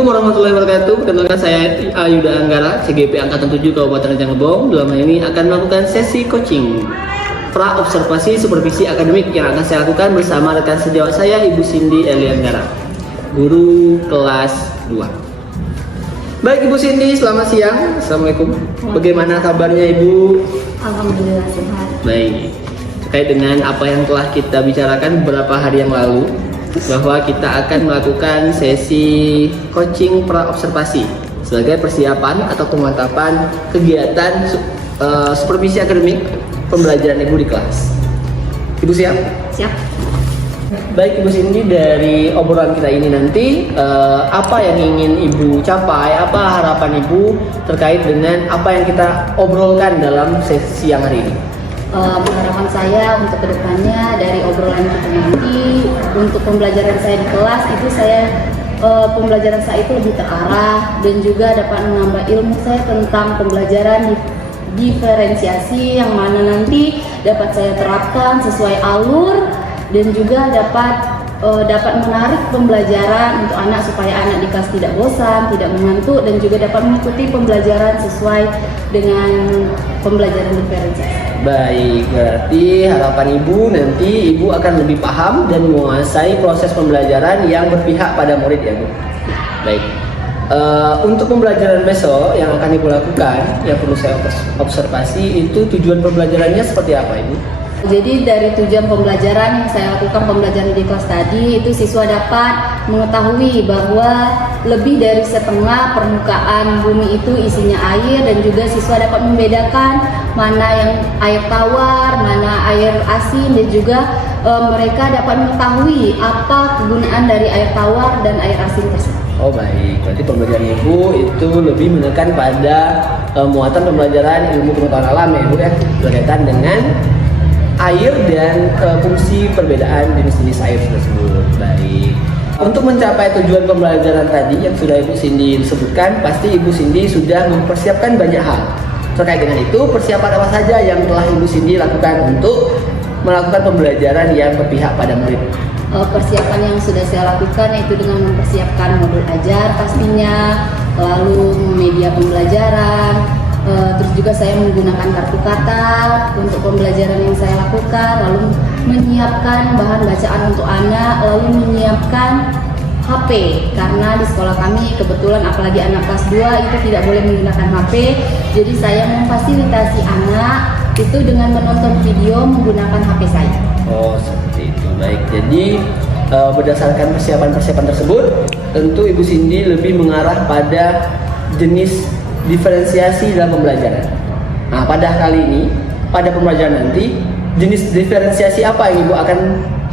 Assalamualaikum warahmatullahi wabarakatuh. Perkenalkan saya Ayuda Anggara, CGP Angkatan 7 Kabupaten Rejang Lebong. Dalam hal ini akan melakukan sesi coaching pra observasi supervisi akademik yang akan saya lakukan bersama rekan sejawat saya Ibu Cindy Elianggara, guru kelas 2. Baik Ibu Cindy, selamat siang. Assalamualaikum. Bagaimana kabarnya Ibu? Alhamdulillah sehat. Baik. Terkait dengan apa yang telah kita bicarakan beberapa hari yang lalu, bahwa kita akan melakukan sesi coaching pra observasi sebagai persiapan atau pemantapan kegiatan supervisi akademik pembelajaran Ibu di kelas. Ibu siap? Siap. Baik Ibu Cindy, dari obrolan kita ini nanti apa yang ingin Ibu capai, apa harapan Ibu terkait dengan apa yang kita obrolkan dalam sesi siang hari ini? Harapan saya untuk kedepannya dari obrolan kita nanti, untuk pembelajaran saya di kelas itu pembelajaran saya itu lebih terarah dan juga dapat menambah ilmu saya tentang pembelajaran diferensiasi yang mana nanti dapat saya terapkan sesuai alur dan juga dapat menarik pembelajaran untuk anak supaya anak di kelas tidak bosan, tidak mengantuk dan juga dapat mengikuti pembelajaran sesuai dengan pembelajaran diferensiasi. Baik, berarti harapan Ibu nanti Ibu akan lebih paham dan menguasai proses pembelajaran yang berpihak pada murid ya Bu. Baik, untuk pembelajaran besok yang akan Ibu lakukan, yang perlu saya observasi itu tujuan pembelajarannya seperti apa Ibu? Jadi dari tujuan pembelajaran yang saya lakukan pembelajaran di kelas tadi itu siswa dapat mengetahui bahwa lebih dari setengah permukaan bumi itu isinya air dan juga siswa dapat membedakan mana yang air tawar, mana air asin dan juga mereka dapat mengetahui apa kegunaan dari air tawar dan air asin tersebut. Oh baik, berarti pembelajaran Ibu itu lebih menekan pada muatan pembelajaran ilmu pengetahuan alam ya Bu ya, berkaitan dengan air dan fungsi perbedaan jenis-jenis air tersebut. Baik. Untuk mencapai tujuan pembelajaran tadi yang sudah Ibu Cindy sebutkan, pasti Ibu Cindy sudah mempersiapkan banyak hal. Terkait dengan itu, persiapan apa saja yang telah Ibu Cindy lakukan untuk melakukan pembelajaran yang berpihak pada murid? Persiapan yang sudah saya lakukan yaitu dengan mempersiapkan modul ajar pastinya, lalu media pembelajaran, terus juga saya menggunakan kartu kata untuk pembelajaran yang saya lakukan, lalu menyiapkan bahan bacaan untuk anak, lalu menyiapkan HP karena di sekolah kami kebetulan apalagi anak kelas 2 itu tidak boleh menggunakan HP. Jadi saya memfasilitasi anak itu dengan menonton video menggunakan HP saya. Oh seperti itu. Baik, jadi berdasarkan persiapan-persiapan tersebut tentu Ibu Cindy lebih mengarah pada jenis diferensiasi dalam pembelajaran. Nah, pada kali ini, pada pembelajaran nanti, jenis diferensiasi apa yang Ibu akan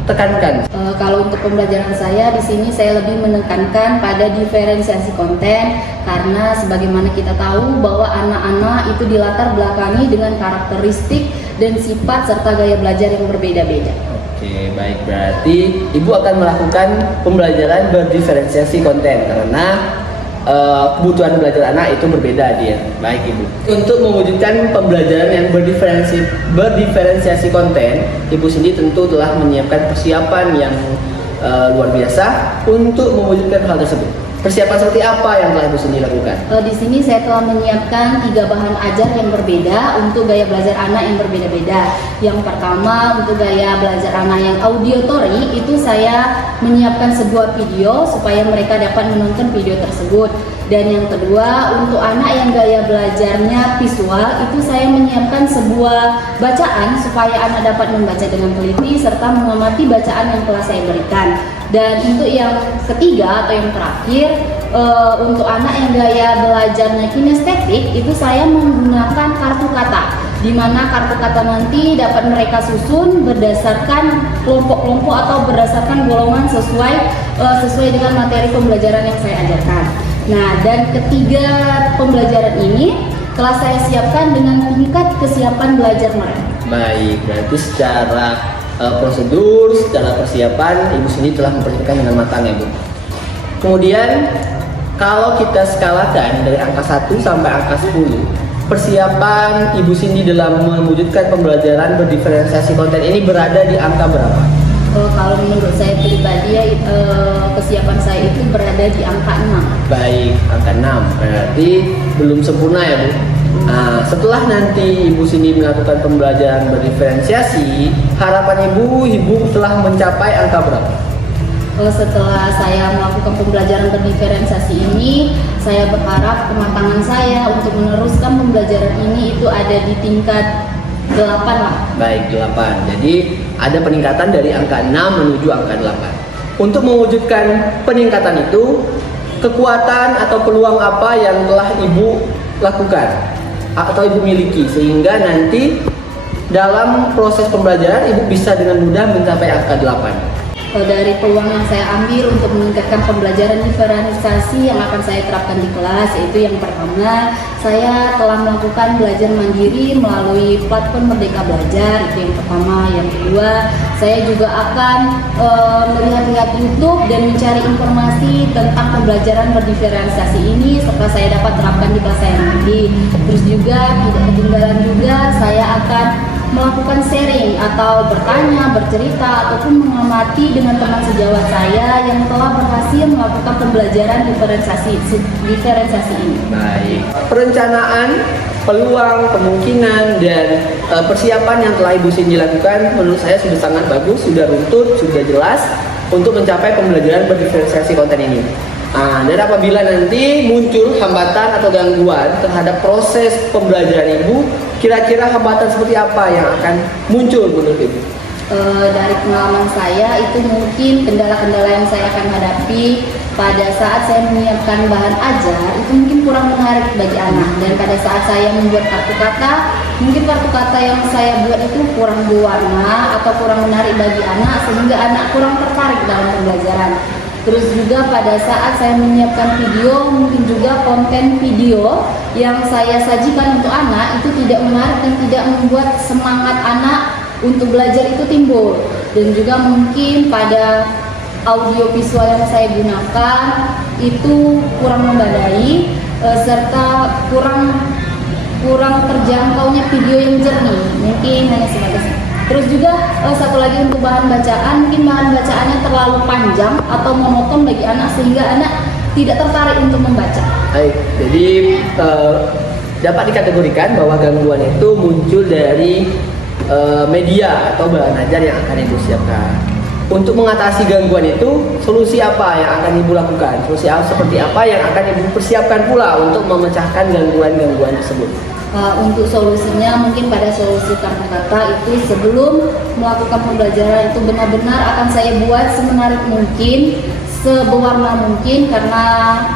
tekankan? Kalau untuk pembelajaran saya di sini saya lebih menekankan pada diferensiasi konten karena sebagaimana kita tahu bahwa anak-anak itu dilatar belakangi dengan karakteristik dan sifat serta gaya belajar yang berbeda-beda. Oke, baik, berarti Ibu akan melakukan pembelajaran berdiferensiasi konten karena kebutuhan belajar anak itu berbeda dia. Baik Ibu. Untuk mewujudkan pembelajaran yang berdiferensiasi konten, Ibu Cindy tentu telah menyiapkan persiapan yang luar biasa untuk mewujudkan hal tersebut. Persiapan seperti apa yang telah Ibu Cindy lakukan? Di sini saya telah menyiapkan 3 bahan ajar yang berbeda untuk gaya belajar anak yang berbeda-beda. Yang pertama untuk gaya belajar anak yang auditory itu saya menyiapkan sebuah video supaya mereka dapat menonton video tersebut. Dan yang kedua untuk anak yang gaya belajarnya visual itu saya menyiapkan sebuah bacaan supaya anak dapat membaca dengan teliti serta mengamati bacaan yang telah saya berikan. Dan untuk yang ketiga atau yang terakhir untuk anak yang gaya belajarnya kinestetik itu saya menggunakan kartu kata, di mana kartu kata nanti dapat mereka susun berdasarkan kelompok-kelompok atau berdasarkan golongan sesuai dengan materi pembelajaran yang saya ajarkan. Nah, dan ketiga pembelajaran ini telah saya siapkan dengan tingkat kesiapan belajar mereka. Baik, berarti secara prosedur, secara persiapan Ibu Cindy telah mempersiapkan dengan matang ya Bu. Kemudian kalau kita skalakan dari angka 1 sampai angka 10, persiapan Ibu Cindy dalam mewujudkan pembelajaran berdiferensiasi konten ini berada di angka berapa? Kalau menurut saya pribadi ya, kesiapan saya itu berada di angka 6. Baik, angka 6 berarti belum sempurna ya Bu. Nah, setelah nanti Ibu Cindy melakukan pembelajaran berdiferensiasi, harapan Ibu telah mencapai angka berapa? Setelah saya melakukan pembelajaran berdiferensiasi ini, saya berharap kematangan saya untuk meneruskan pembelajaran ini itu ada di tingkat 8 lah. Baik, 8. Jadi ada peningkatan dari angka 6 menuju angka 8. Untuk mewujudkan peningkatan itu, kekuatan atau peluang apa yang telah Ibu lakukan atau Ibu miliki sehingga nanti dalam proses pembelajaran Ibu bisa dengan mudah mencapai angka 8? Dari peluang yang saya ambil untuk meningkatkan pembelajaran diferensiasi yang akan saya terapkan di kelas, yaitu yang pertama, saya telah melakukan belajar mandiri melalui platform Merdeka Belajar, itu yang pertama. Yang kedua, saya juga akan melihat-lihat YouTube dan mencari informasi tentang pembelajaran berdiferensiasi ini serta saya dapat terapkan di kelas saya nanti. Terus juga tidak ketinggalan juga, saya akan melakukan sharing atau bertanya, bercerita ataupun mengamati dengan teman sejawat saya yang telah berhasil melakukan pembelajaran diferensiasi ini. Baik. Perencanaan, peluang, kemungkinan dan persiapan yang telah Ibu Cindy lakukan menurut saya sudah sangat bagus, sudah runtut, sudah jelas untuk mencapai pembelajaran berdiferensiasi konten ini. Dan apabila nanti muncul hambatan atau gangguan terhadap proses pembelajaran Ibu, kira-kira hambatan seperti apa yang akan muncul menurut Ibu? Dari pengalaman saya itu mungkin kendala-kendala yang saya akan hadapi pada saat saya menyiapkan bahan ajar itu mungkin kurang menarik bagi anak, dan pada saat saya membuat kartu kata, mungkin kartu kata yang saya buat itu kurang berwarna atau kurang menarik bagi anak sehingga anak kurang tertarik dalam pembelajaran. Terus juga pada saat saya menyiapkan video, mungkin juga konten video yang saya sajikan untuk anak itu tidak menarik dan tidak membuat semangat anak untuk belajar itu timbul. Dan juga mungkin pada audio visual yang saya gunakan itu kurang memadai serta kurang terjangkaunya video yang jernih. Mungkin hanya sebatas itu. Terus juga satu lagi untuk bahan bacaan, mungkin bahan bacaannya terlalu panjang atau monoton bagi anak sehingga anak tidak tertarik untuk membaca. Baik, jadi dapat dikategorikan bahwa gangguan itu muncul dari media atau bahan ajar yang akan Ibu siapkan. Untuk mengatasi gangguan itu, solusi apa yang akan Ibu lakukan? Solusi seperti apa yang akan Ibu persiapkan pula untuk memecahkan gangguan-gangguan tersebut? Untuk solusinya mungkin pada solusi kartu kata itu sebelum melakukan pembelajaran itu benar-benar akan saya buat semenarik mungkin, seberwarna mungkin, karena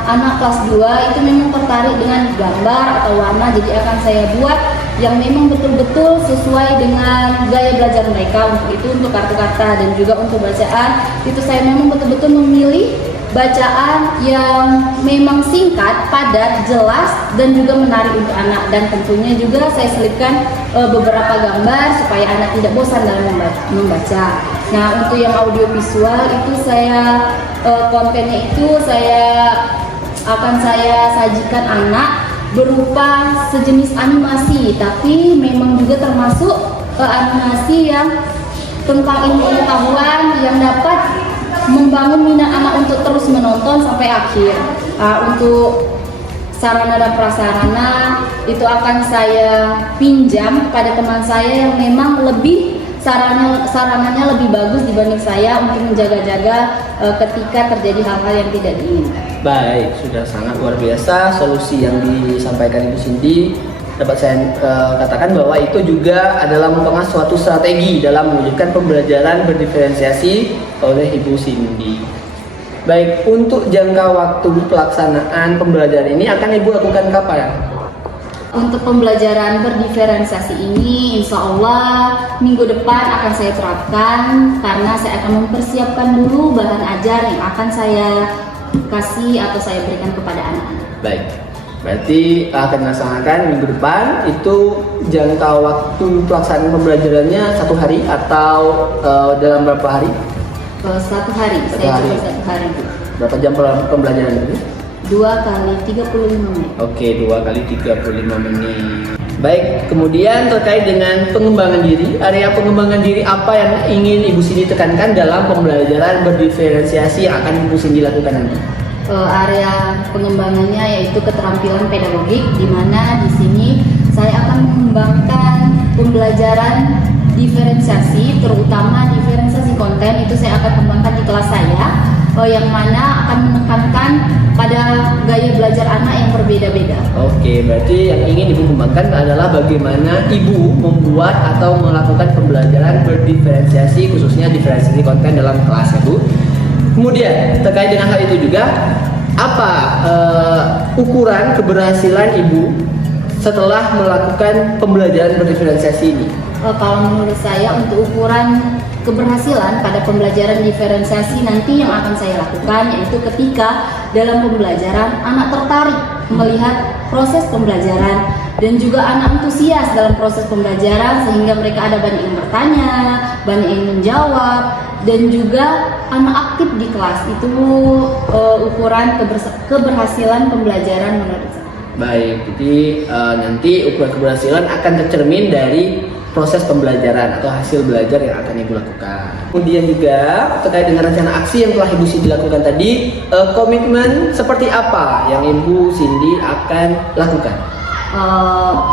anak kelas 2 itu memang tertarik dengan gambar atau warna, jadi akan saya buat yang memang betul-betul sesuai dengan gaya belajar mereka. Untuk itu, untuk kartu kata dan juga untuk bacaan itu saya memang betul-betul memilih bacaan yang memang singkat, padat, jelas dan juga menarik untuk anak, dan tentunya juga saya selipkan beberapa gambar supaya anak tidak bosan dalam membaca. Nah, untuk yang audio visual itu saya kontennya itu akan saya sajikan anak berupa sejenis animasi, tapi memang juga termasuk animasi yang tentang ilmu pengetahuan yang dapat membangun minat anak untuk terus menonton sampai akhir. Untuk sarana dan prasarana itu akan saya pinjam pada teman saya yang memang lebih sarananya lebih bagus dibanding saya untuk menjaga-jaga ketika terjadi hal-hal yang tidak diinginkan. Baik, sudah sangat luar biasa solusi yang disampaikan Ibu Cindy. Dapat saya katakan bahwa itu juga adalah merupakan suatu strategi dalam mewujudkan pembelajaran berdiferensiasi oleh Ibu Cindy. Baik, untuk jangka waktu pelaksanaan pembelajaran ini akan Ibu lakukan kapan? Untuk pembelajaran berdiferensiasi ini insya Allah minggu depan akan saya terapkan, karena saya akan mempersiapkan dulu bahan ajar yang akan saya kasih atau saya berikan kepada anak-anak. Baik, berarti akan dilaksanakan minggu depan. Itu jangka waktu pelaksanaan pembelajarannya 1 hari atau dalam berapa hari? 1 hari. Satu Saya hari. coba 1 hari. Berapa jam pembelajaran itu? 2 kali 35 menit. Oke, 2 kali 35 menit. Baik, kemudian terkait dengan pengembangan diri, area pengembangan diri apa yang ingin Ibu Cindy tekankan dalam pembelajaran berdiferensiasi yang akan Ibu Cindy lakukan nanti? Area pengembangannya yaitu keterampilan pedagogik, di mana di sini saya akan mengembangkan pembelajaran diferensiasi, terutama diferensiasi konten itu saya akan kembangkan di kelas saya, yang mana akan menekankan pada gaya belajar anak yang berbeda-beda. Oke, berarti yang ingin Ibu kembangkan adalah bagaimana Ibu membuat atau melakukan pembelajaran berdiferensiasi, khususnya diferensiasi konten dalam kelas ya Bu. Kemudian terkait dengan hal itu juga, apa ukuran keberhasilan Ibu setelah melakukan pembelajaran berdiferensiasi ini? Kalau menurut saya untuk ukuran keberhasilan pada pembelajaran diferensiasi nanti yang akan saya lakukan yaitu ketika dalam pembelajaran anak tertarik melihat proses pembelajaran dan juga anak antusias dalam proses pembelajaran sehingga mereka ada banyak yang bertanya, banyak yang menjawab, dan juga anak aktif di kelas. Itu ukuran keberhasilan pembelajaran menurut saya. Baik, jadi nanti ukuran keberhasilan akan tercermin dari proses pembelajaran atau hasil belajar yang akan Ibu lakukan. Kemudian juga terkait dengan rencana aksi yang telah Ibu Cindy lakukan tadi, komitmen seperti apa yang Ibu Cindy akan lakukan?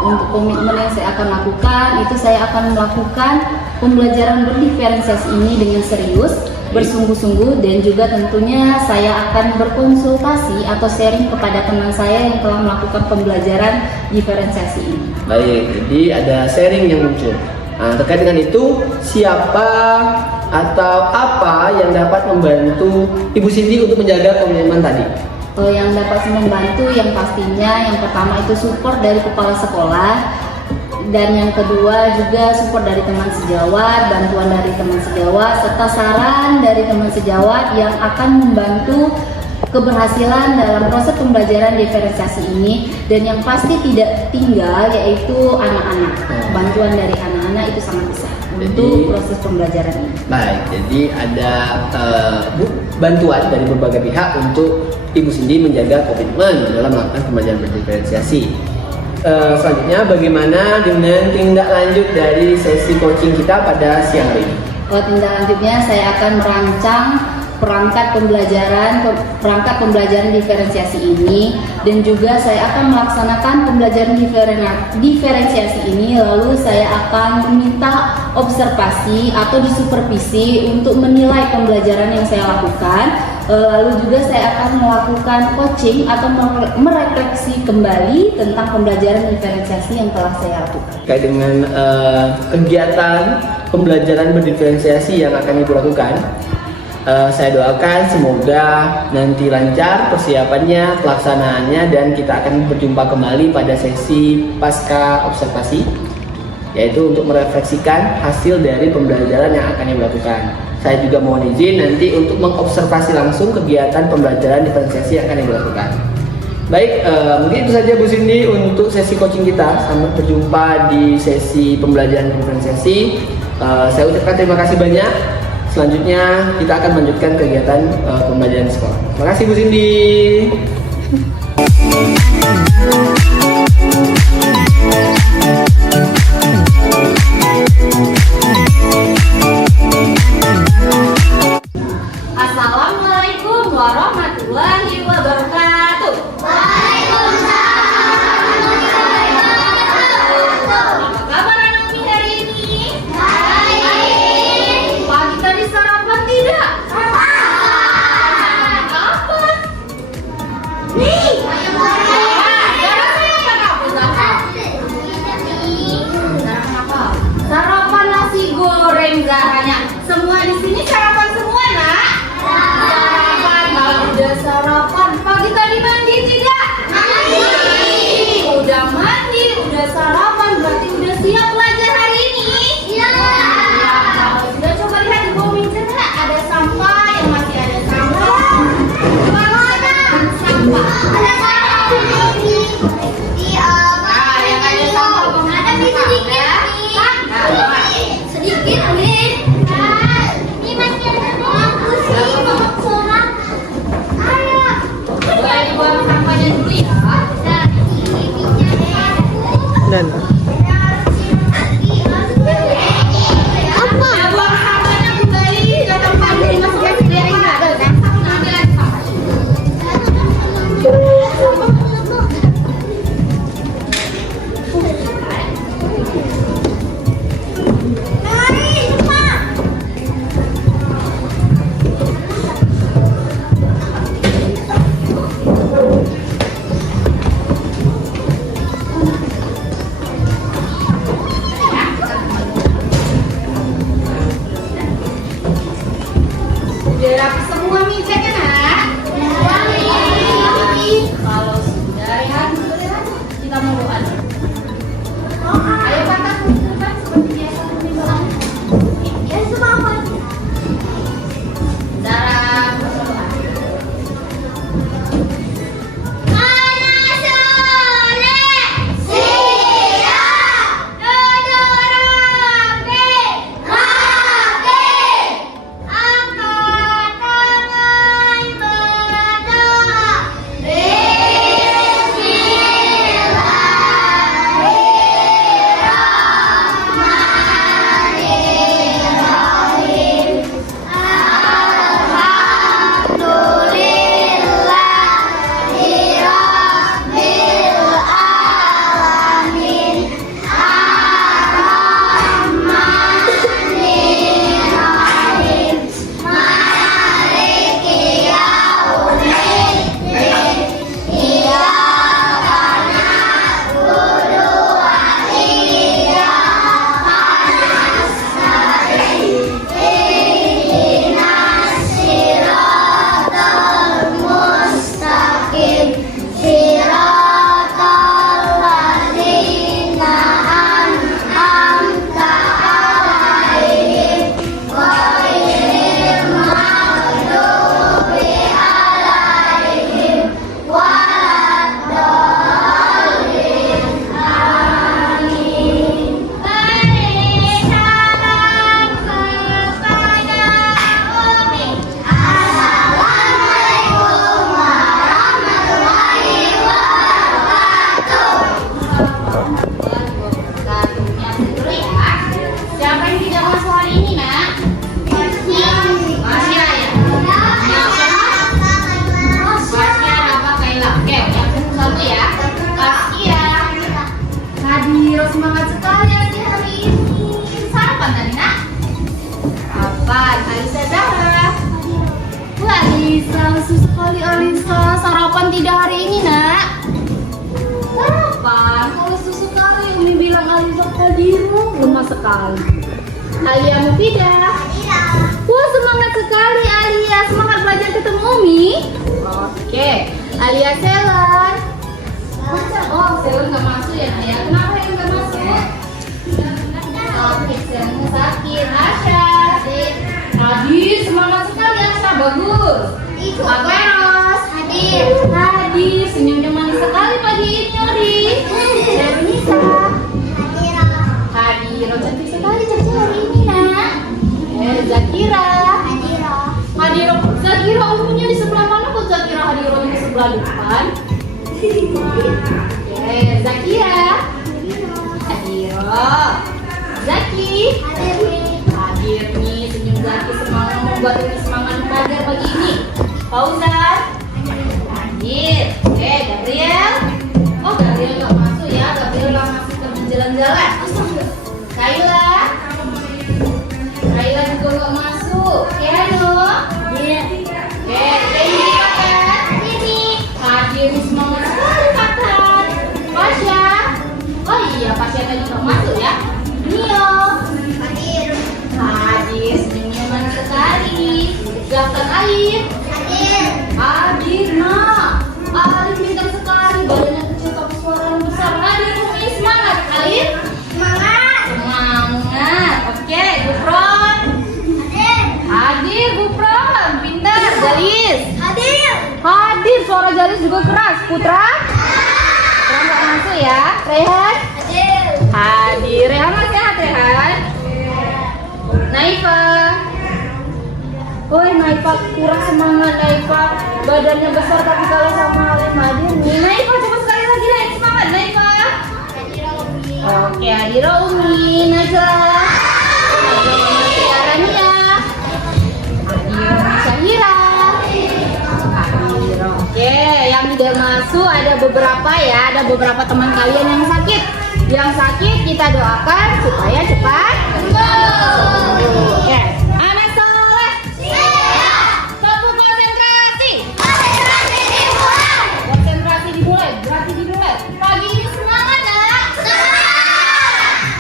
Untuk komitmen yang saya akan lakukan itu saya akan melakukan pembelajaran berdiferensiasi ini dengan serius, bersungguh-sungguh, dan juga tentunya saya akan berkonsultasi atau sharing kepada teman saya yang telah melakukan pembelajaran diferensiasi ini. Baik, jadi ada sharing yang muncul. Nah, terkait dengan itu, siapa atau apa yang dapat membantu Ibu Cindy untuk menjaga komitmen tadi? Yang dapat membantu yang pastinya yang pertama itu support dari kepala sekolah, dan yang kedua juga support dari teman sejawat, bantuan dari teman sejawat, serta saran dari teman sejawat yang akan membantu keberhasilan dalam proses pembelajaran diferensiasi ini. Dan yang pasti tidak tinggal yaitu anak-anak. Bantuan dari anak-anak itu sangat besar untuk proses pembelajaran ini. Baik, jadi ada bantuan dari berbagai pihak untuk Ibu Cindy menjaga komitmen dalam melakukan pembelajaran berdiferensiasi. Selanjutnya, bagaimana dengan tindak lanjut dari sesi coaching kita pada siang hari ini? Tindak lanjutnya saya akan merancang perangkat pembelajaran diferensiasi ini, dan juga saya akan melaksanakan pembelajaran diferensiasi ini, lalu saya akan meminta observasi atau disupervisi untuk menilai pembelajaran yang saya lakukan. Lalu juga saya akan melakukan coaching atau merefleksi kembali tentang pembelajaran diferensiasi yang telah saya lakukan. Terkait dengan kegiatan pembelajaran berdiferensiasi yang akan Ibu lakukan, saya doakan semoga nanti lancar persiapannya, pelaksanaannya, dan kita akan berjumpa kembali pada sesi pasca observasi, yaitu untuk merefleksikan hasil dari pembelajaran yang akan Ibu lakukan. Saya juga mohon izin nanti untuk mengobservasi langsung kegiatan pembelajaran diferensiasi yang akan Ibu lakukan. Baik, mungkin itu saja Bu Cindy untuk sesi coaching kita. Sampai berjumpa di sesi pembelajaran diferensiasi. Saya ucapkan terima kasih banyak. Selanjutnya kita akan melanjutkan kegiatan pembelajaran di sekolah. Terima kasih Bu Cindy. Assalamualaikum warahmatullahi wabarakatuh. Apa kabar anak Umi hari ini? Baik. Pagi tadi sarapan tidak? Apa? Nih. Jangan Dan Udah rapi semua mejanya, Nak? Kalau sudah, Rehan, kita mau doa. Ayo patah kan seperti biasa berdoa. Ya semangat. Darah berdoa. Semangat sekali hari ini. Sarapan tadi, Nak? Apa? Alisa Zahra. Wah, Alisa, lucu sekali Alisa. Sarapan tidak hari ini, Nak? Sarapan? Kok lucu sekali? Umi bilang Alisa Kadiru. Lemah sekali. Alia Mufidah. Wah, semangat sekali Alia. Semangat belajar ketemu Umi. Oke. Alia Selan. Oh, Selan nggak masuk ya, Ayah? Kenapa yang nggak masuk? Oke, Selan sakit. Asya. Hadir, semangat sekali Asya, bagus. Aperos. Hadir, senyumnya manis sekali pagi ini, Ori. Nisa. Hadir, cantik sekali Caca hari ini, Nak. Zakira. Zakira umumnya di sebelah mana kok Zakira Hadironya di sebelah depan? Oke, Zakira. Hadiro. Zaki. Hadir nih, senyum Zaki semangat membuat ini semangat belajar pagi ini. Fauzan. Hadir. Gabriel. Oh, Gabriel nggak masuk ya. Gabriel masih pergi jalan-jalan. Kayla. Kayla juga nggak masuk. Keanu. Iya. Ini Kakak. Ini. Hadir semangat sekali Kakak. Pasha. Oh iya, Pasha tadi nggak masuk ya. Nio. Hadir. Senyumnya manis sekali. Gaftan Air. Hadir. Nah. Air pintar sekali. Badannya kecil tapi suaranya besar. Hadir. Umi semangat. Air. Semangat. Oke, Gufron. Hadir Gufron. Pintar. Jalis. Hadir. Suara Jalis juga keras. Putra. Putra nggak masuk ya. Rehan. Hadir. Rehan masih sehat, Rehan. Naifa. Woi, Naifa kurang semangat Naifa. Badannya besar tapi kalah sama Alim. Hadir nih. Naifa coba sekali lagi, Naifa. Semangat Naifa. Nadira Umi, Najla, Mama Tiara Nia, Syahira. Oke, yang tidak masuk ada beberapa ya, ada beberapa teman kalian yang sakit. Yang sakit kita doakan supaya cepat sembuh. Oke, anak soleh. Tepuk konsentrasi. Konsentrasi dimulai, berarti dimulai. Pagi ini semangat nak?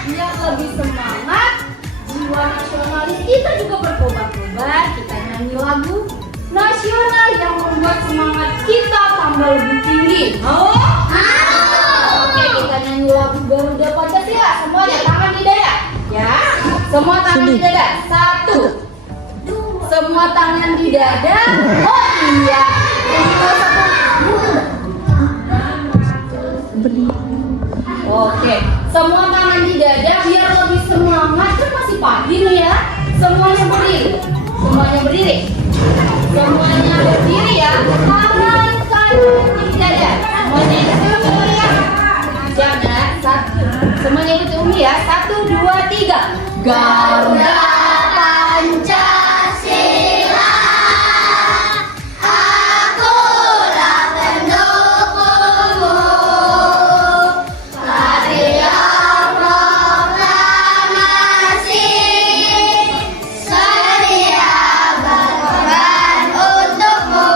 Biar lebih semangat, jiwa nasionalis kita juga berkobar-kobar. Kita nyanyi lagu nasional yang membuat semangat kita tambah lebih tinggi. Mau? Oke, kita nyanyi lagu Garuda Pancasila. Semuanya tangan di dada. Ya, semua tangan di dada. 1, semua tangan di dada. Oh iya. Oke, semua tangan di dada biar lebih semangat. Kan masih pagi nih ya. Semuanya berdiri. Semuanya berdiri. Semuanya berdiri ya. Tangan kanan di dada. Semuanya ikuti ya. Siap ya. Semuanya ikuti Umi ya. 1, 2, 3. Garuda Pancasila. Akulah pendukungmu. Satria proklamasi. Sedia berkorban untukmu.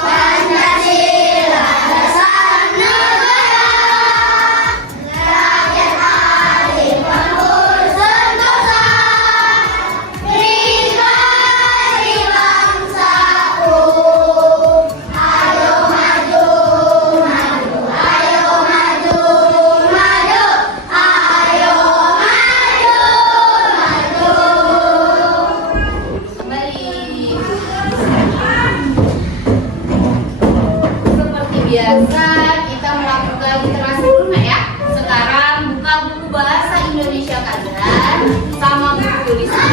Pancasila dasar negara. Rakyat adil makmur sentosa. Nikmati bangsaku. Ayo maju, maju, ayo maju, maju. Ayo maju, maju. Kembali. Seperti biasa kita melakukan literasi dulu ya. Sekarang buka buku bahasa Indonesia kalian sama buku tulisan.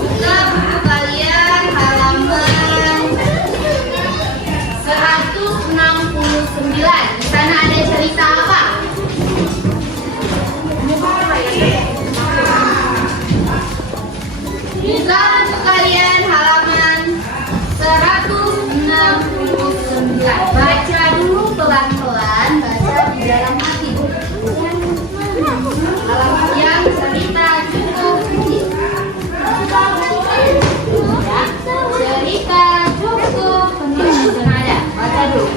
Buka buku kalian halaman 169. Di sana ada cerita apa? Buka buku kalian halaman 169. Baca dulu pelan-pelan, baca di dalam hati. Halaman yang cerita cukup kecil. Ya, cerita cukup penuh dengan nada. Baca dulu.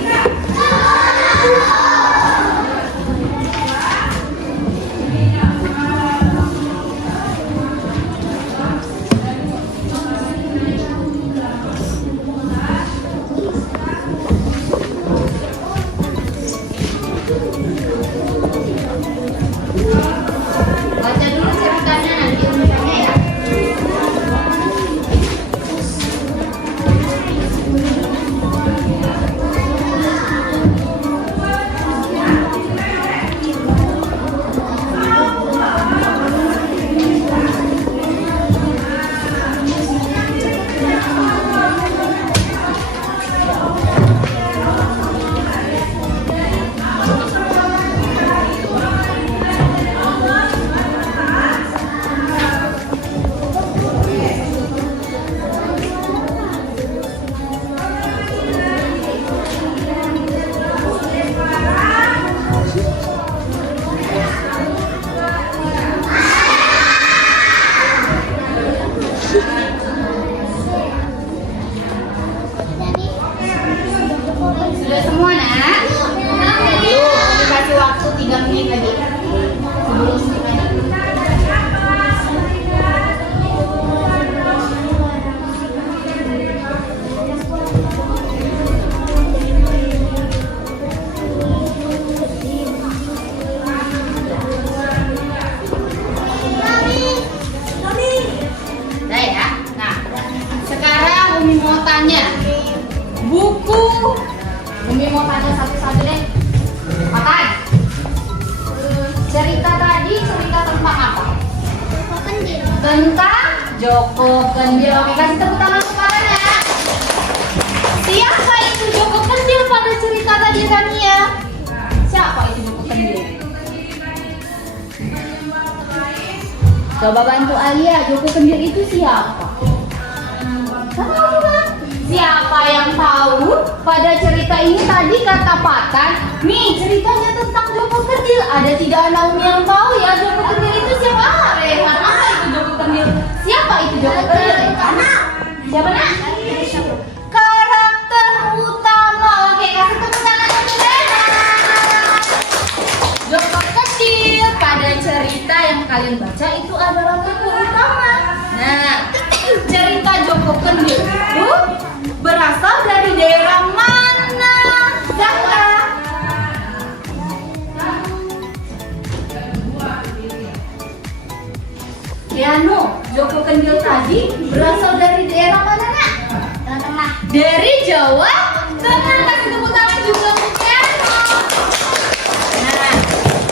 tentang Joko Kendil. Oke, kasih tepuk tangan kepalanya. Siapa itu Joko Kendil pada cerita tadi Rania? Siapa itu Joko Kendil? Coba bantu Alia, Joko Kendil itu siapa? Tahu kan? Siapa yang tahu pada cerita ini tadi kata Patan? Nih ceritanya tentang Joko Kendil. Ada 3 anak Umi yang tahu ya Joko Kendil itu siapa? Rehan, apa itu Joko Kendil? Siapa itu Joko Kendil? Siapa nak? Karakter utama. Oke, kasih tepuk tangan untuk Rehan. Joko Kendil pada cerita yang kalian baca itu adalah tokoh utama. Nah, cerita Joko Kendil itu berasal dari daerah mana? Zahra? Kiano, Joko Kendil tadi berasal dari daerah mana nak? Tengah. Dari Jawa Tengah. Kasih tepuk tangan juga untuk Kiano. Nah,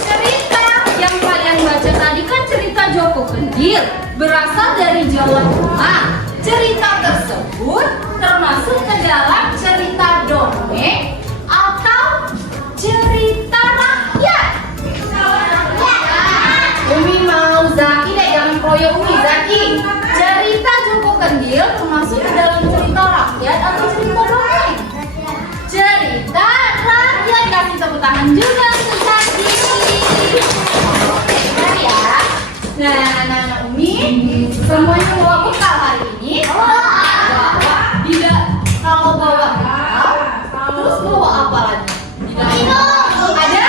cerita yang kalian baca tadi kan cerita Joko Kendil berasal dari Jawa Tengah. Cerita tersebut termasuk ke dalam cerita dongeng atau cerita rakyat. Umi mau Zaki deh, jangan proyek Umi Zaki. Cerita Joko Kendil termasuk ke dalam cerita rakyat atau cerita dongeng? Cerita rakyat. Kasih tepuk tangan juga untuk Zaki. Benar ya? Nah, anak-anak Umi semuanya bawa bekal hari ini. Tidak, kalau bawa bekal, terus bawa apa lagi? Minum. Ada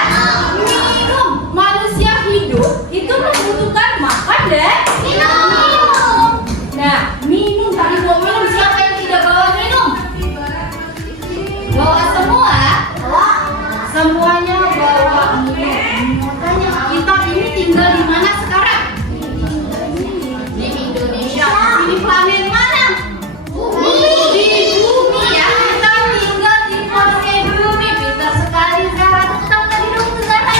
minum. Manusia hidup itu membutuhkan makan dan minum. Nah, minum tadi bawa minum. Siapa yang tidak bawa minum? Bawa semua? Semuanya bawa minum. Makanya kita ini tinggal di mana sekarang? Di Indonesia. Di planet mana? Bumi. Di bumi ya. Kita tinggal di planet bumi. Pintar sekali Zara. Tepuk tangan lagi dong untuk Zara.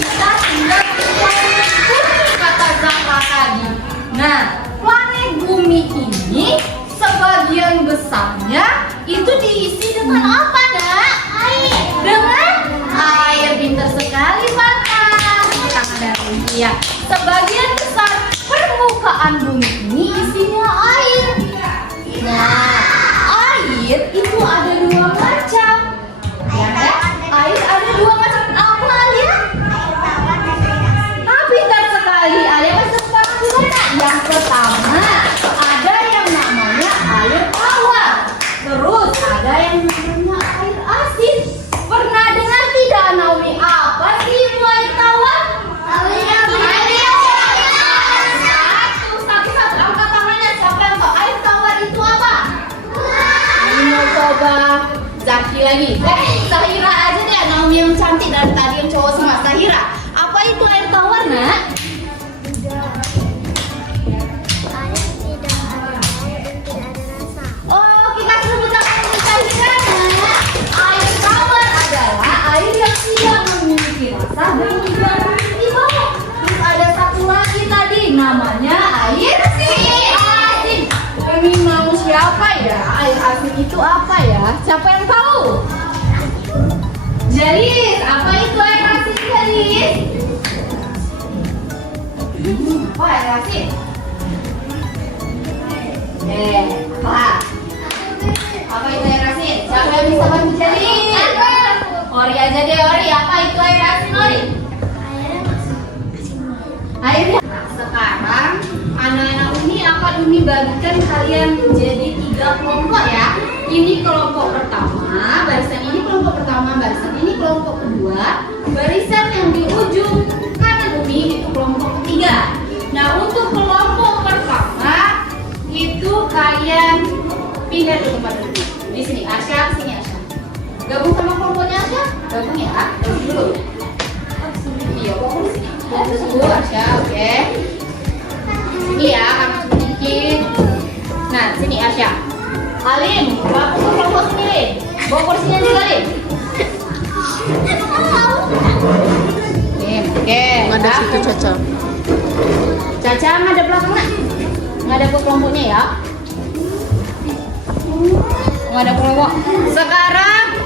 Kita tinggal di planet bumi kata Zara tadi. Nah, planet bumi ini sebagian besarnya itu diisi dengan apa nak? Air. Dengan air. Pintar sekali Papa. Tangan dari dia. Sebagian besar permukaan bumi ini isinya air. Nah, air itu ada 2 macam. Ya kan? Air ada 2 macam. Apa Alia? Pintar sekali. Alia masih sekarang juga nak. Yang pertama ada yang namanya air tawar. Terus ada yang namanya air asin. Pernah dengar tidak Naomi? Apa sih itu air tawar? Satu angkat tangannya. Siapa yang tahu air tawar itu apa? Ini mau coba Zaki lagi. Sahira aja deh. Naomi yang cantik dari tadi yang cowok semua. Sahira, apa itu air tawar nak? Oke, kasih tepuk tangan untuk Sahira. Air tawar adalah air yang tidak memiliki rasa dan tidak memiliki bau. Terus ada satu lagi tadi namanya air asin. Ini mau siapa ya? Air asin itu apa ya? Siapa yang tahu? Jalis, apa itu air asin Jalis? Apa air asin? Apa? Apa itu air asin? Siapa yang bisa bantu Jalis? Ori aja deh Ori, apa itu air asin Ori? Airnya. Sekarang anak-anak Umi akan Umi bagikan kalian menjadi 3 kelompok ya. Ini kelompok pertama, barisan ini kelompok pertama, barisan ini kelompok kedua, barisan yang di ujung kanan Umi itu kelompok ketiga. Nah untuk kelompok pertama itu kalian pindah ke tempat duduk. Di sini Asya, sini Asya. Gabung sama kelompoknya Asya, gabung ya, gabung dulu. Iya, gabung di sini. Fokus dulu Asya, oke. Sini ya, kamu sedikit. Nah, sini Asya. Alim, bawa ke kelompok sendiri. Bawa kursinya juga Alim. Oke. Ada situ Caca. Caca baca ngadep belakang nak. Ngadep ke kelompoknya ya. Ngadep kelompok. Sekarang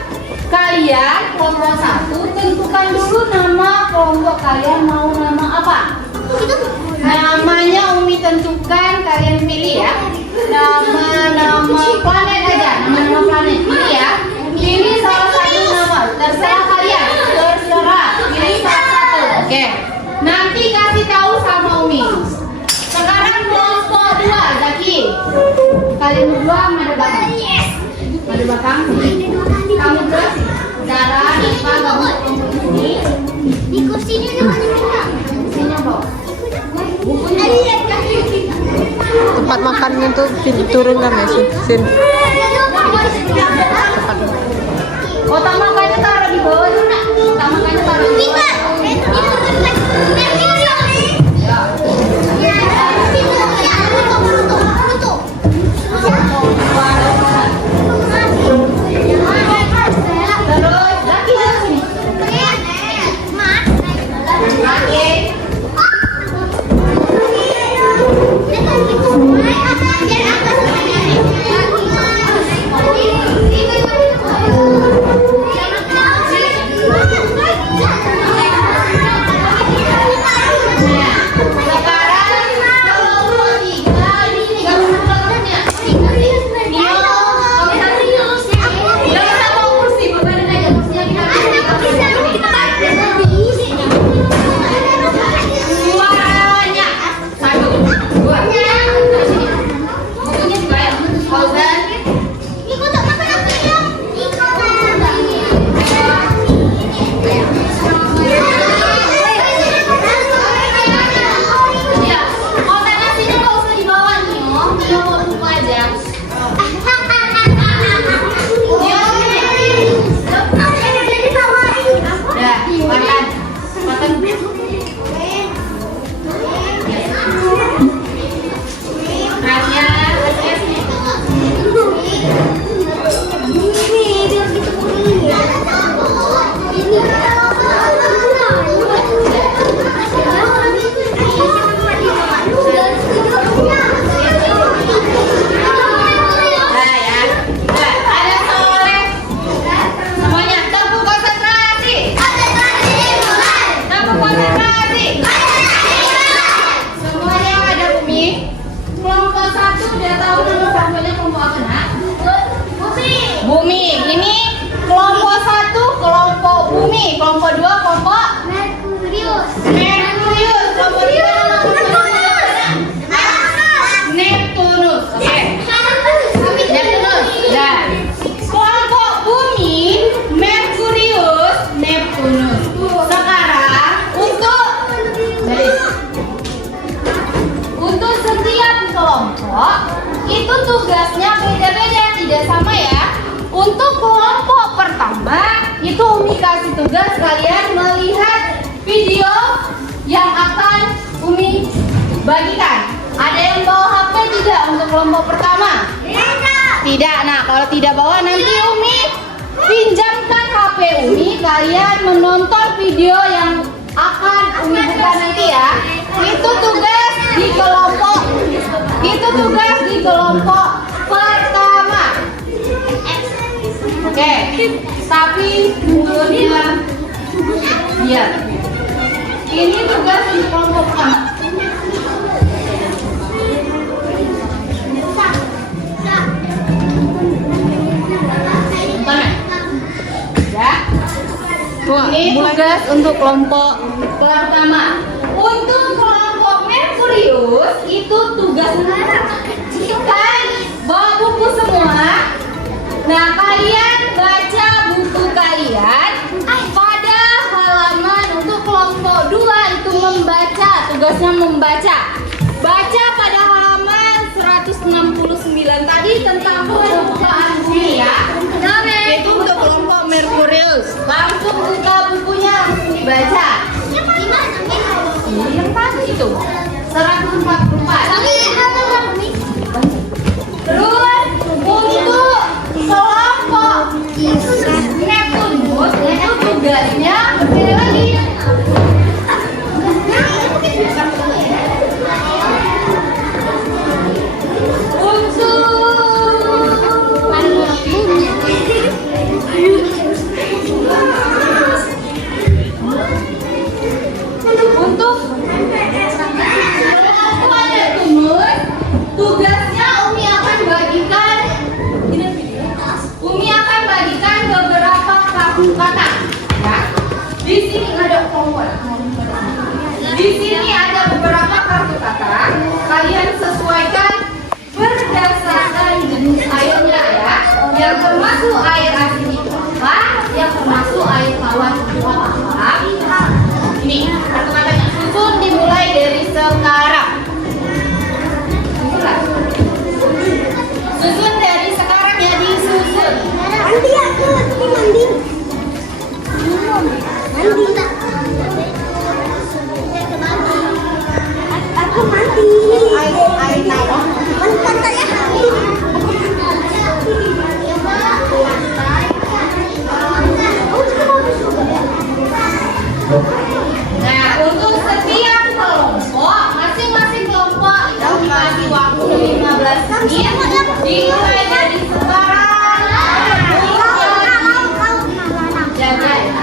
kalian kelompok 1 tentukan dulu nama kelompok kalian mau nama apa? Namanya Umi tentukan, kalian pilih ya. Nama planet aja, nama planet pilih ya. Pilih salah satu nama, terserah kalian, terserah. Pilih salah satu, oke. Nanti kasih tahu sama Umi. Sekarang kelompok 2, Zaki. Kalian berdua ada belakang. Ada belakang. Kamu berdua, Zara, Iva, kamu ini. Di kursinya mana? Kursinya bawah. Tempat makannya tuh turun kan ya, Sin? Kotak makannya taruh di bawah dulu nak. Kotak makannya taruh di bawah. Terus lagi dari sini. Oke. Bumi, ini kelompok 1 kelompok bumi, kelompok 2 kelompok Merkurius. Merkurius, kelompok 3 Neptunus. Oke. Neptunus. Dan kelompok bumi Merkurius, Neptunus. Sekarang untuk setiap kelompok itu tugasnya beda-beda, tidak sama ya. Untuk kelompok pertama itu Umi kasih tugas kalian melihat video yang akan Umi bagikan. Ada yang bawa HP tidak untuk kelompok pertama? Tidak. Nah, kalau tidak bawa nanti Umi pinjamkan HP Umi, kalian menonton video yang akan Umi buka nanti ya. Itu tugas di kelompok pertama. Oke, tapi munculnya biar ini tugas untuk kelompok pertama. Ya. Ini tugas untuk kelompok pertama. Untuk kelompok Merkurius itu tugasnya kan bawa buku semua. Nah, kalian baca buku kalian pada halaman untuk kelompok 2 itu membaca, tugasnya membaca. Baca pada halaman 169 tadi tentang permukaan bumi ya. Itu untuk kelompok Merkurius. Langsung buka bukunya, langsung dibaca. Yang tadi itu 144. Terus untuk kelompok Neptunus itu tugasnya berbeda lagi. Di sini ada beberapa kartu kata. Kalian sesuaikan berdasarkan jenis airnya ya. Yang termasuk air asin itu apa? Yang termasuk air tawar itu apa? Ini kartu katanya. Susun dimulai dari sekarang. Susun dari sekarang ya, disusun. Mandi aku, mandi. Mandi. Aku mandi. Air tawar. Pantai habis. Nah, untuk setiap kelompok, masing-masing kelompok itu dikasih waktu 15 menit. Dimulai dari sekarang. Jaga ya.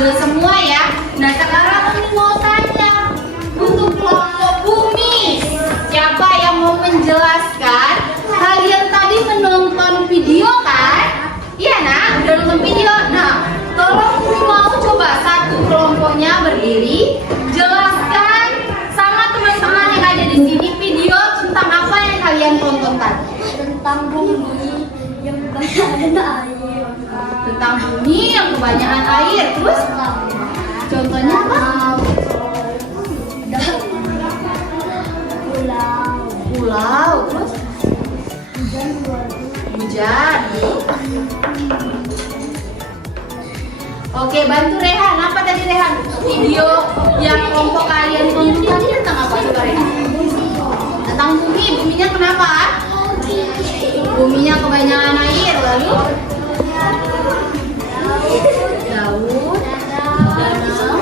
Semua ya. Nah sekarang Umi mau tanya untuk kelompok bumi, siapa yang mau menjelaskan? Kalian tadi menonton video kan? Iya nak, udah nonton video. Nah, tolong Umi mau coba satu kelompoknya berdiri, jelaskan sama teman-teman yang ada di sini video tentang apa yang kalian tonton tadi. Tentang bumi yang kebanyakan air. Tentang bumi yang kebanyakan air. Terus contohnya apa? Pulau. Terus hujan. Oke, bantu Rehan. Apa tadi Rehan? Video yang kelompok kalian tonton tadi tentang apa coba Rehan? Tentang bumi. Buminya kenapa? Buminya kebanyakan air. Lalu laut, danau,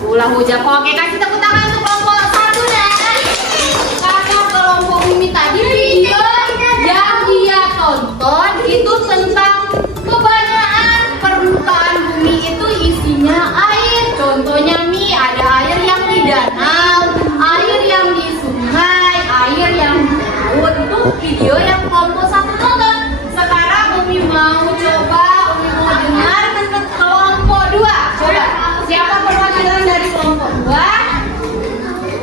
pulau hujan. Oke, kasih tepuk tangan untuk kelompok satu deh. Karena kelompok bumi tadi video yang dia tonton itu tentang kebanyakan permukaan bumi itu isinya air. Contohnya nih ada air yang di danau, air yang di sungai, air yang di laut. Itu video yang kelompok satu tonton. Sekarang Umi mau dengar kelompok dua. Coba, siapa perwakilan dari kelompok dua?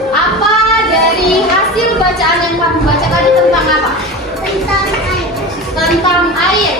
Apa dari hasil bacaan yang kamu baca tadi tentang apa? Tentang air. Tentang air.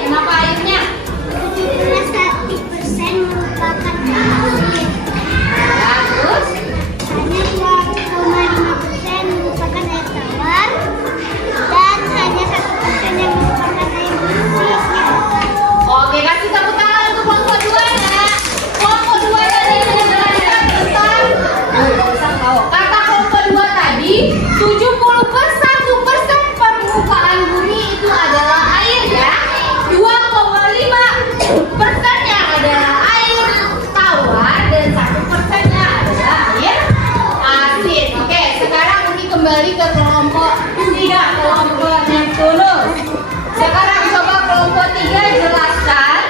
Sekarang coba kelompok 3 jelaskan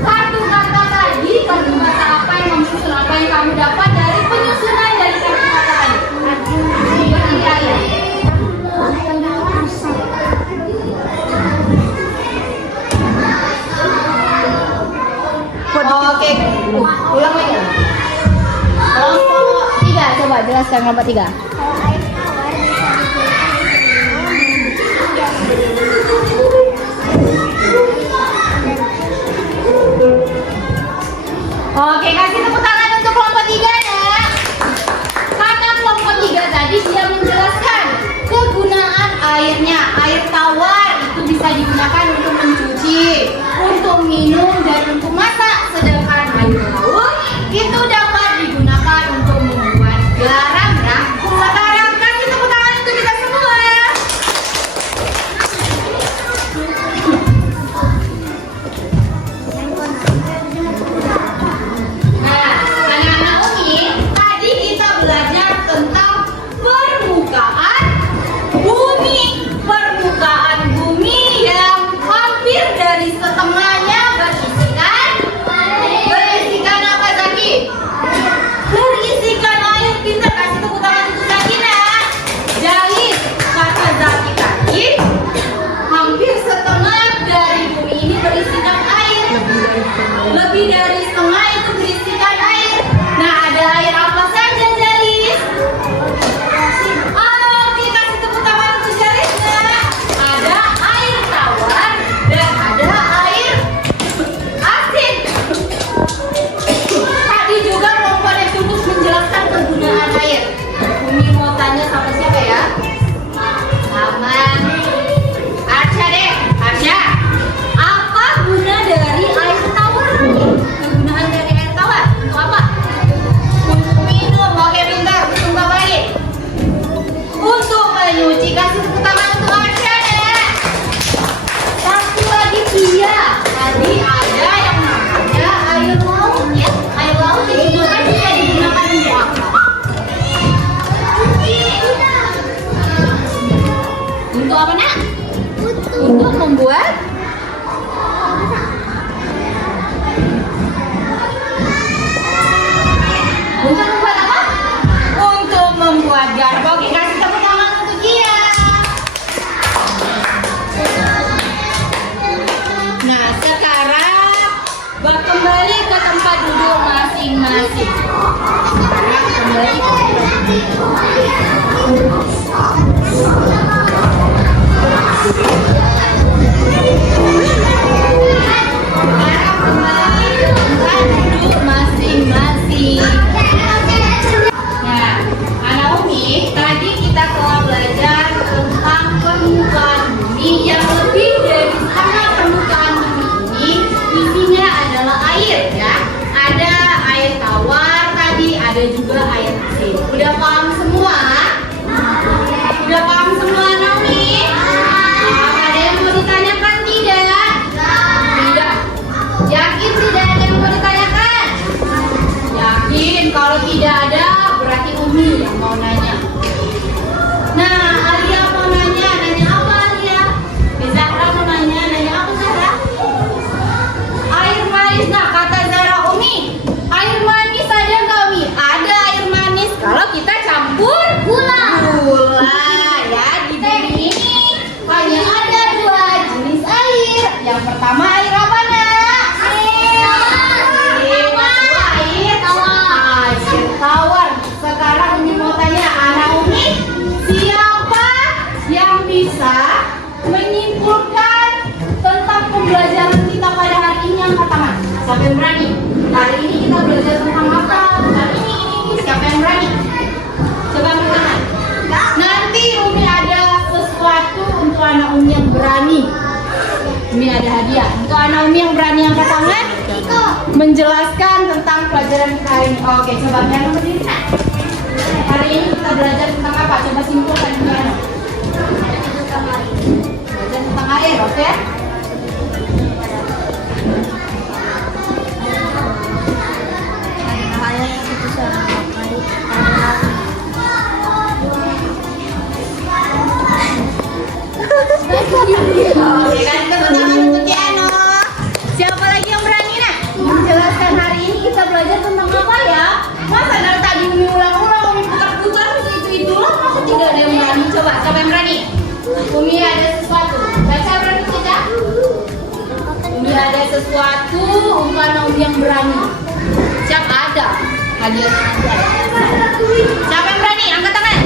kartu kata tadi, kartu kata apa yang menyusun apa yang kamu dapat dari penyusunan dari kartu kata tadi. Berdiri air. Oke, ulang lagi. Kelompok 3, coba jelaskan kelompok 3. Oke, kasih tepuk tangan untuk kelompok 3 ya. Kata kelompok 3 tadi dia menjelaskan kegunaan airnya. Air tawar itu bisa digunakan untuk mencuci, untuk minum, dan untuk masak. Sedangkan air laut itu dapat digunakan untuk membuat garam. Nah, sekarang kasih tepuk tangan untuk kita semua. Nah, anak-anak Umi, tadi kita belajar tentang permukaan bumi. Permukaan bumi yang hampir dari setengahnya berisikan apa, Zaki? Berisikan air. Pintar, kasih tepuk tangan untuk Zaki, nak. Jadi kata Zaki tadi, hampir setengah dari bumi ini berisikan air. Lebih dari setengah itu berisikan air. Nah, ada air apa saja, Jalis? Oke, kasih tepuk tangan untuk Jalis, nak. Ada air tawar dan ada air asin. Tadi juga kelompok Neptunus menjelaskan kegunaan air. Umi mau tanya sama siapa ya? Sama Arsya deh. Arsya, apa guna dari air tawar? Kegunaan dari air tawar untuk apa? Untuk minum. Oke, pintar. Untuk apa lagi? Untuk menyuci. Kasih tepuk tangan untuk Arsya deh. Satu lagi Kia. Tadi ada yang namanya air laut ya. Air laut digunakan bisa digunakan untuk apa? Untuk apa, nak? Untuk membuat apa? Untuk membuat garam. Oke, kasih tepuk tangan untuk Kia. Nah, sekarang kembali ke tempat duduk masing-masing. Sekarang kembali ke tempat duduk. Sekarang kembali ke tempat duduk masing-masing. Nah, anak Umi, tadi kita telah belajar tentang permukaan bumi yang lebih dari setengah permukaan bumi ini isinya adalah air ya. Ada air tawar tadi, ada juga air asin. Udah paham semua? Udah paham semua, anak Umi? Ada yang mau ditanyakan tidak? Tidak. Yakin tidak ada yang mau ditanyakan? Yakin. Kalau tidak ada, berarti Umi yang mau nanya. Nah, Alia mau nanya apa Alia? Zahra mau nanya apa Zahra? Air manis. Nah, kata Zahra, Umi, air manis ada nggak, Umi? Ada air manis kalau kita campur gula ya. Di bumi ini hanya ada 2 jenis air. Yang pertama air apa, nak? Air tawar. Sekarang Umi mau tanya anak Umi, siapa yang bisa menyimpulkan tentang pembelajaran kita pada hari ini yang pertama? Siapa yang berani? Hari ini kita belajar tentang apa? Hari ini. Siapa yang berani? Coba angkat tangan. Nanti Umi ada sesuatu untuk anak Umi yang berani. Umi ada hadiah untuk anak Umi yang berani angkat tangan. Menjelaskan tentang pelajaran kita hari ini. Oke, coba yang berdiri. Hari ini kita belajar tentang apa? Coba simpulkan gimana? Belajar tentang air, oke? Oke kan, tepuk tangan untuk Tiano. Siapa lagi yang berani nah menjelaskan hari ini kita belajar tentang apa ya? Masa dari tadi Umi ulang-ulang, Umi putar-putar itu-itulah, aku tidak ada yang berani. Coba, siapa yang berani? Umi ada sesuatu. Baca berani kita. Umi ada sesuatu, umpan Umi yang berani. Siapa ada? Hadiah ada. Siapa yang berani? Angkat tangan.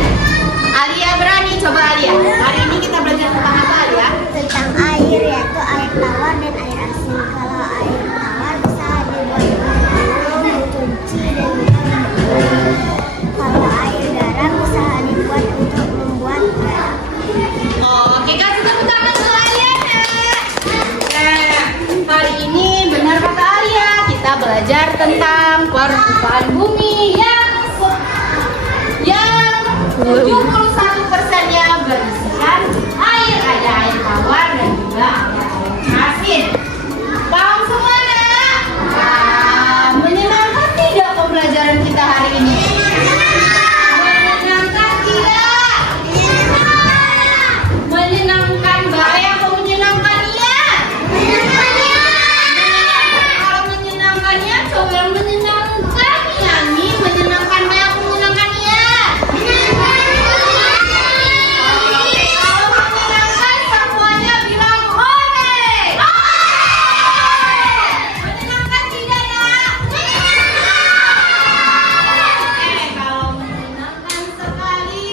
Alia berani, coba Alia. Hari ini kita belajar tentang apa Alia? Tentang air, yaitu air tawar dan air asin. Kalau air tawar bisa dibuat minum, dicuci, dan diminum. Kalau air garam bisa dibuat untuk membuat garam. Oke, kasih tepuk tangan untuk Alia. Hari ini benar kata Alia, kita belajar tentang permukaan bumi yang 71%-nya berisikan air, ada air tawar dan juga ada air asin. Paham semua nak? Nah, menyenangkan tidak pembelajaran kita hari ini? Menyenangkan tidak? Menyenangkan baik atau menyenangkan iya? Kalau menyenangkannya coba yang menyenangkan ya nih, menyenangkan baik atau menyenangkan iya? Kalau menyenangkan semuanya bilang ore. Menyenangkan tidak ya? Kalau menyenangkan sekali,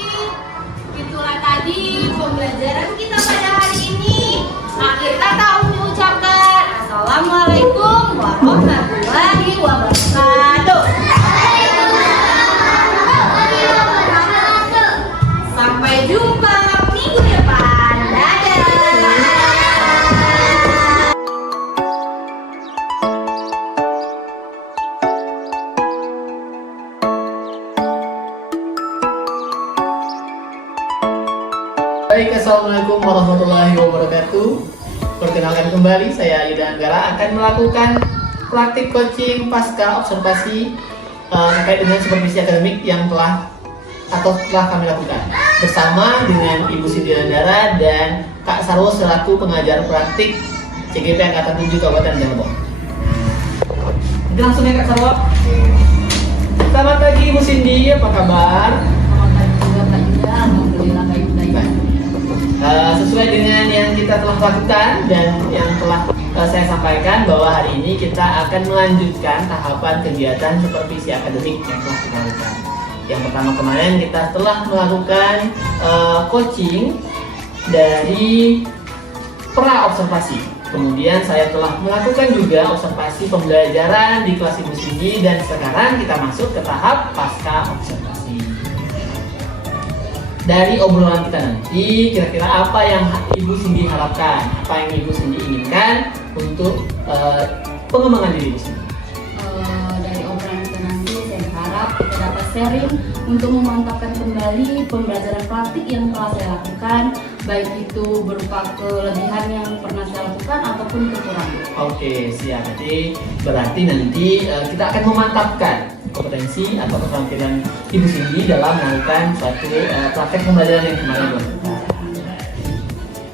itulah tadi pembelajaran kita pada hari ini. Akhir kata Umi ucapkan Assalamualaikum warahmatullahi wabarakatuh. Sampai jumpa minggu depan. Dadah. Baik, assalamualaikum warahmatullahi wabarakatuh. Perkenalkan kembali, saya Yuda Anggara akan melakukan praktik coaching pasca observasi terkait dengan supervisi akademik yang telah kami lakukan bersama dengan Ibu Cindy Nandara dan Kak Sarwo selaku pengajar praktik CGP Angkatan 7 Kabupaten Cirebon. Kita langsung ya Kak Sarwo. Selamat pagi Ibu Cindy, apa kabar? Selamat pagi juga Kak Yuda. Alhamdulillah baik. Sesuai dengan yang kita telah lakukan dan yang telah saya sampaikan bahwa hari ini kita akan melanjutkan tahapan kegiatan supervisi akademik yang telah kita lakukan. Yang pertama kemarin kita telah melakukan coaching dari pra observasi. Kemudian saya telah melakukan juga observasi pembelajaran di kelas Ibu Cindy dan sekarang kita masuk ke tahap pasca observasi. Dari obrolan kita nanti, kira-kira apa yang Ibu Cindy harapkan, apa yang Ibu Cindy inginkan untuk pengembangan diri Ibu Cindy? Dari obrolan kita nanti, saya harap kita dapat sharing untuk memantapkan kembali pembelajaran praktik yang telah saya lakukan, baik itu berupa kelebihan yang pernah saya lakukan ataupun kekurangan. Oke, siap. Berarti nanti kita akan memantapkan kompetensi atau keterampilan Ibu Cindy dalam melakukan suatu praktek pembelajaran yang kemarin dilakukan.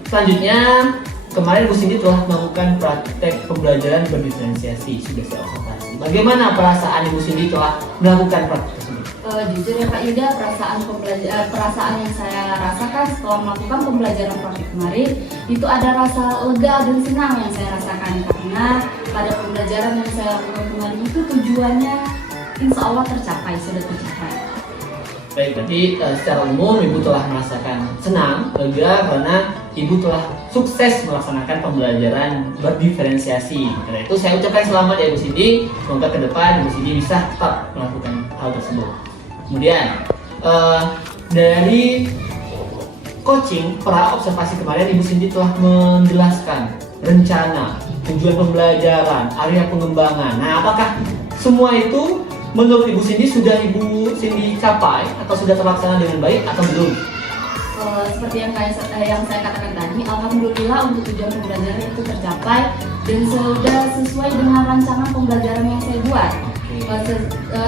Selanjutnya, kemarin Ibu Cindy telah melakukan praktek pembelajaran berdiferensiasi, sudah saya observasi. Bagaimana perasaan Ibu Cindy telah melakukan praktek tersebut? Jujur ya Kak Yuda, perasaan yang saya rasakan setelah melakukan pembelajaran praktik kemarin itu ada rasa lega dan senang yang saya rasakan, karena pada pembelajaran yang saya lakukan kemarin itu tujuannya insya Allah sudah tercapai. Baik, berarti secara umum Ibu telah merasakan senang, lega karena Ibu telah sukses melaksanakan pembelajaran berdiferensiasi. Karena itu saya ucapkan selamat ya Ibu Cindy, semoga ke depan Ibu Cindy bisa tetap melakukan hal tersebut. Kemudian dari coaching pra observasi kemarin Ibu Cindy telah menjelaskan rencana, tujuan pembelajaran, area pengembangan. Nah, apakah semua itu menurut Ibu Cindy sudah Ibu Cindy capai atau sudah terlaksana dengan baik atau belum? Seperti yang saya katakan tadi, alhamdulillah untuk tujuan pembelajaran itu tercapai dan sudah sesuai dengan rancangan pembelajaran yang saya buat.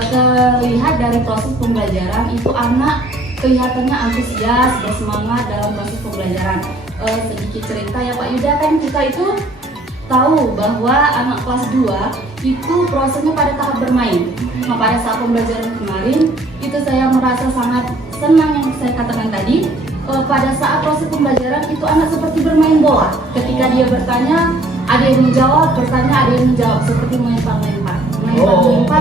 Terlihat dari proses pembelajaran itu anak kelihatannya antusias, bersemangat dalam proses pembelajaran. sedikit cerita ya Pak Yuda, kan kita itu tahu bahwa anak kelas 2 itu prosesnya pada tahap bermain. Nah, pada saat pembelajaran kemarin itu saya merasa sangat senang yang saya katakan tadi. Pada saat proses pembelajaran itu anak seperti bermain bola. Ketika dia bertanya, ada yang menjawab, bertanya, ada yang menjawab, seperti melempar-lempar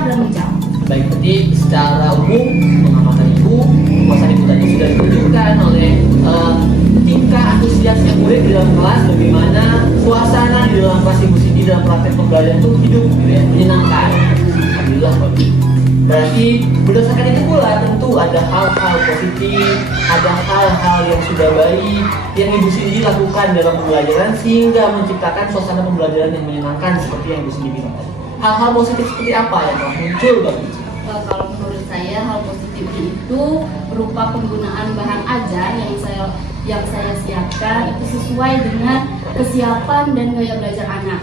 dan menjawab. Baik, berarti secara umum pengamatan ibu, penguasaan ibu tadi sudah ditunjukkan oleh tingkah antusiasnya murid di dalam kelas, bagaimana suasana di dalam kelas ibu Cindy dalam praktek pembelajaran itu hidup, gitu ya, menyenangkan. Alhamdulillah, Pak. Berarti berdasarkan itu pula tentu ada hal-hal positif, ada hal-hal yang sudah baik yang ibu Cindy lakukan dalam pembelajaran sehingga menciptakan suasana pembelajaran yang menyenangkan seperti yang ibu Cindy bilang tadi. Hal-hal positif seperti apa yang telah muncul, Bang? Kalau menurut saya hal positif itu berupa penggunaan bahan ajar yang saya siapkan itu sesuai dengan kesiapan dan gaya belajar anak,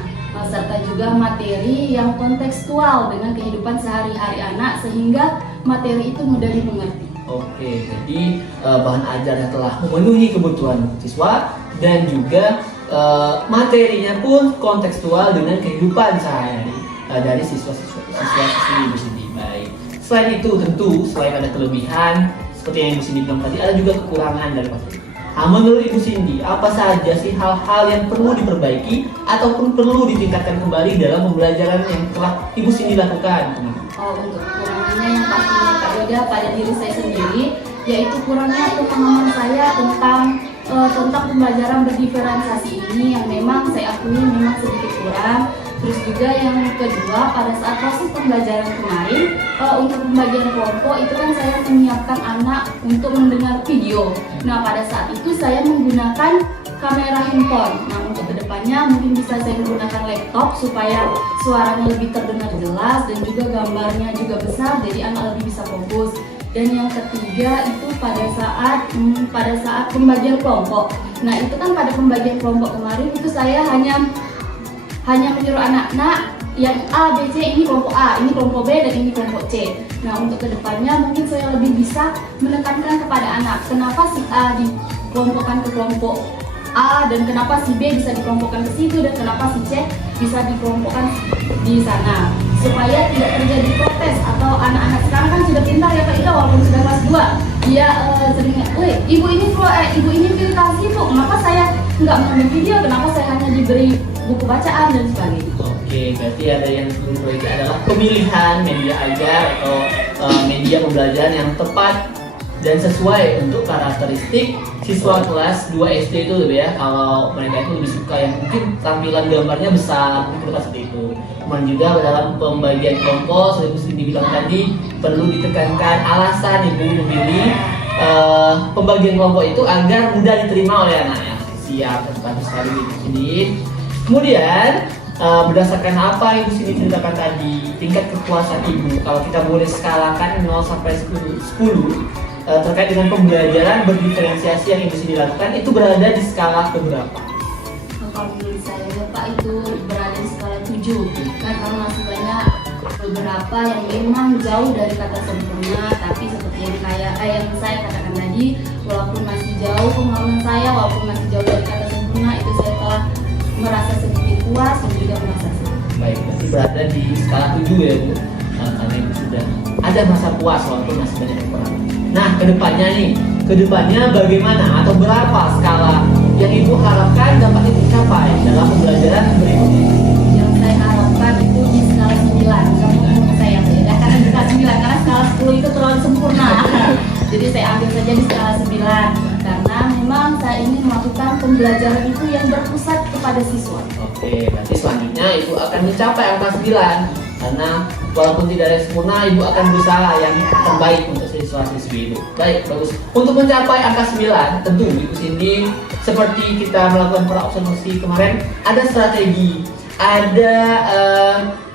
serta juga materi yang kontekstual dengan kehidupan sehari-hari anak sehingga materi itu mudah dimengerti. Oke, jadi bahan ajar yang telah memenuhi kebutuhan siswa dan juga materinya pun kontekstual dengan kehidupan sehari-hari dari siswa-siswi Ibu Cindy. Baik. Selain itu tentu selain ada kelebihan seperti yang Ibu Cindy bilang tadi, ada juga kekurangan dari materi. Nah, menurut Ibu Cindy, apa saja sih hal-hal yang perlu diperbaiki ataupun perlu ditingkatkan kembali dalam pembelajaran yang telah Ibu Cindy lakukan? Untuk kekurangannya yang pastinya Kak Yuda pada diri saya sendiri, yaitu kurangnya pemahaman saya tentang pembelajaran berdiferensiasi ini yang memang saya akui memang sedikit kurang. Terus juga yang kedua, pada saat proses pembelajaran kemarin untuk pembagian kelompok itu kan saya menyiapkan anak untuk mendengar video. Nah, pada saat itu saya menggunakan kamera handphone. Nah, untuk kedepannya mungkin bisa saya menggunakan laptop supaya suaranya lebih terdengar jelas dan juga gambarnya juga besar, jadi anak lebih bisa fokus. Dan yang ketiga itu pada saat pembagian kelompok. Nah, itu kan pada pembagian kelompok kemarin itu saya hanya menyuruh anak-anak yang A, B, C, ini kelompok A, ini kelompok B, dan ini kelompok C. Nah, untuk kedepannya mungkin saya lebih bisa menekankan kepada anak kenapa si A dikelompokkan ke kelompok A dan kenapa si B bisa dikelompokkan ke situ dan kenapa si C bisa dikelompokkan di sana, supaya tidak terjadi protes atau anak-anak sekarang kan sudah pintar ya Pak Ida, walaupun sudah kelas 2 dia sering, ibu ini filtrasi bu, kenapa saya nggak mengambil video, kenapa saya hanya diberi buku bacaan dan sebagainya. Oke, berarti ada yang perlu diperbaiki adalah pemilihan media ajar atau media pembelajaran yang tepat dan sesuai untuk karakteristik siswa kelas 2 SD itu lebih ya. Kalau mereka itu lebih suka yang mungkin tampilan gambarnya besar, mungkin seperti itu. Kemudian juga dalam pembagian kelompok, seperti dibilang tadi, perlu ditekankan alasan ibu memilih pembagian kelompok itu agar mudah diterima oleh anaknya. Siap, bagus sekali Ibu Cindy. Kemudian berdasarkan apa Ibu Cindy ceritakan tadi, tingkat kepuasan ibu kalau kita boleh skalakan 0 sampai 10 terkait dengan pembelajaran berdiferensiasi yang Ibu Cindy lakukan, itu berada di skala keberapa? Kalau menurut saya Pak itu berada di skala 7, karena masih banyak beberapa yang memang jauh dari kata sempurna, tapi seperti yang saya katakan tadi, walaupun masih jauh pengalaman saya, walaupun masih jauh dari kata sempurna, itu saya telah merasa sedikit puas dan juga merasa senang. Baik, berarti berada di skala 7 ya Bu, karena Ibu sudah ada masa puas walaupun masih banyak kekurangan. Nah, kedepannya bagaimana atau berapa skala yang Ibu harapkan dapat dicapai dalam pembelajaran berikutnya? Yang saya harapkan itu di skala 9, menurut saya beda karena di skala 9, karena skala 10 itu terlalu sempurna. Jadi saya ambil saja di skala 9 karena memang saya ingin melakukan pembelajaran itu yang berpusat kepada siswa. Oke, berarti selanjutnya Ibu akan mencapai angka 9 karena walaupun tidak ada sempurna, Ibu akan berusaha yang terbaik untuk siswa-siswi itu. Baik, bagus. Untuk mencapai angka 9, tentu Ibu Cindy seperti kita melakukan praobservasi kemarin, ada strategi, ada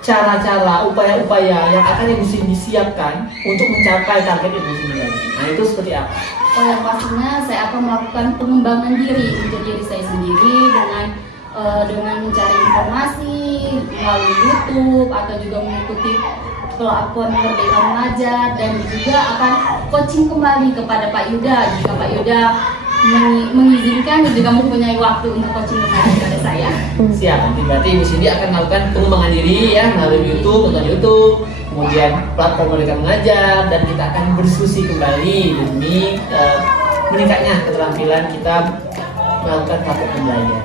cara-cara, upaya-upaya yang akan Ibu Cindy siapkan untuk mencapai target Ibu Cindy. Nah, itu seperti apa? Yang pastinya saya akan melakukan pengembangan diri untuk diri saya sendiri dengan mencari informasi melalui YouTube atau juga mengikuti akun Merdeka Mengajar, dan juga akan coaching kembali kepada Pak Yuda. Jika Pak Yuda mengizinkan dan juga mempunyai waktu untuk coaching kepada saya. Siap, nanti berarti Ibu Cindy akan melakukan pengembangan diri ya melalui YouTube, nonton YouTube, kemudian platform mereka mengajar, dan kita akan berdiskusi kembali demi meningkatnya keterampilan kita melakukan praktek pembelajaran.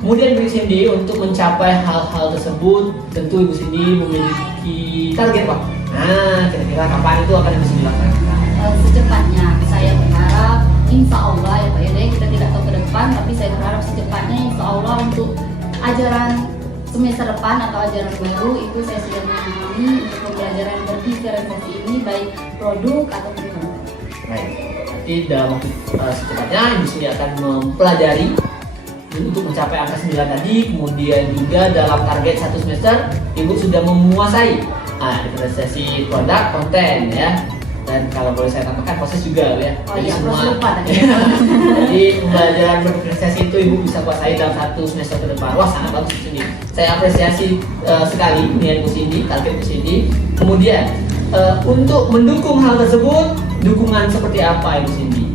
Kemudian Ibu Cindy untuk mencapai hal-hal tersebut tentu Ibu Cindy memiliki target Pak. Nah, kira-kira kapan itu akan Ibu Cindy laksanakan? Secepatnya, saya berharap insya Allah ya Pak Yede, kita tidak tahu ke depan, tapi saya berharap secepatnya insya Allah untuk ajaran semester depan atau ajaran baru itu saya sudah memahami untuk pembelajaran berdiferensiasi ini baik produk ataupun konten. Baik, nanti dalam waktu secepatnya Ibu Cindy akan mempelajari untuk mencapai angka 9 tadi, kemudian juga dalam target 1 semester Ibu sudah menguasai diferensiasi produk, konten ya. Dan kalau boleh saya tambahkan proses juga ya. Oh Jadi iya, semua proses lupa tadi. jadi pembelajaran berdiferensiasi itu Ibu bisa kuasai dalam 1 semester ke depan. Wah, sangat bagus Bu Cindy. Saya apresiasi sekali dengan Bu Cindy, target Bu Cindy. Kemudian untuk mendukung hal tersebut, dukungan seperti apa Ibu Cindy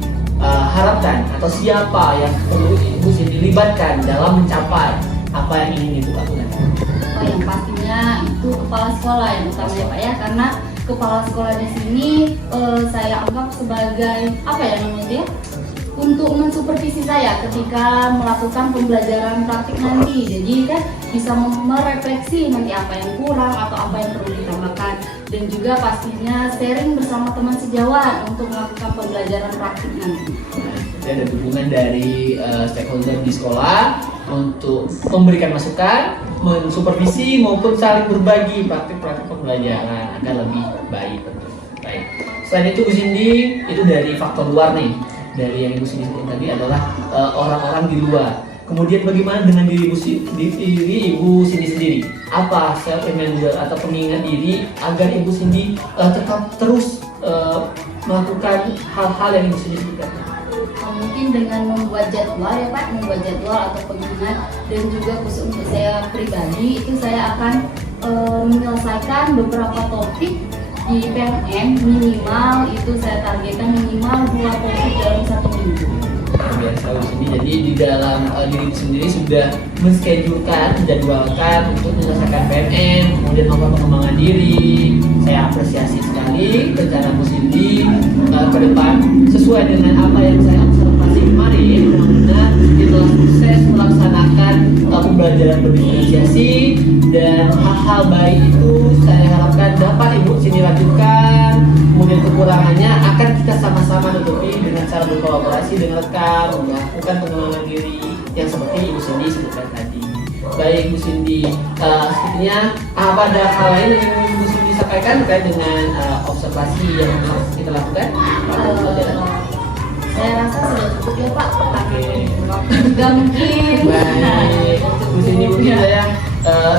harapkan atau siapa yang perlu Ibu Cindy libatkan dalam mencapai apa yang ingin Ibu lakukan? Oh, yang pastinya itu kepala sekolah yang utama ya Pak ya, karena kepala sekolah di sini saya anggap sebagai apa ya namanya dia, untuk mensupervisi saya ketika melakukan pembelajaran praktik nanti. Jadi kan bisa merefleksi nanti apa yang kurang atau apa yang perlu ditambahkan, dan juga pastinya sharing bersama teman sejawat untuk melakukan pembelajaran praktik nanti. Jadi ada dukungan dari stakeholder di sekolah untuk memberikan masukan, mensupervisi maupun saling berbagi praktik-praktik pembelajaran agar lebih baik. Baik. Selain itu Bu Cindy, itu dari faktor luar nih. Dari yang Ibu Cindy sebutkan tadi adalah orang-orang di luar. Kemudian bagaimana dengan diri Ibu Cindy sendiri? Apa self reminder atau pengingat diri agar Ibu Cindy tetap terus melakukan hal-hal yang Ibu Cindy sebutkan? Mungkin dengan membuat jadwal ya Pak, membuat jadwal atau pengingat, dan juga khusus untuk saya pribadi itu saya akan menyelesaikan beberapa topik di PMM, minimal itu saya targetkan minimal 2 topik dalam 1 minggu. Biasa Bu Cindy, jadi di dalam diri sendiri sudah menschedulkan, menjadwalkan untuk menyelesaikan PMM, kemudian melakukan pengembangan diri. Saya apresiasi sekali rencana Bu Cindy ke depan sesuai dengan apa yang saya observasi kemarin. Benar-benar telah sukses melaksanakan pembelajaran berdiferensiasi, dan hal-hal baik itu saya harapkan dapat Ibu Cindy lanjutkan. Kemudian kekurangannya akan kita sama-sama tutupi dengan cara berkolaborasi dengan rekan, melakukan pengembangan diri yang seperti Ibu Cindy sebutkan tadi. Baik Bu Cindy, sepertinya ada hal lain yang ingin Ibu Cindy sampaikan terkait dengan observasi yang kita lakukan pada pelajaran? Saya rasa sudah cukup ya Pak, waktu juga mungkin. Baik, Bu Cindy mungkin saya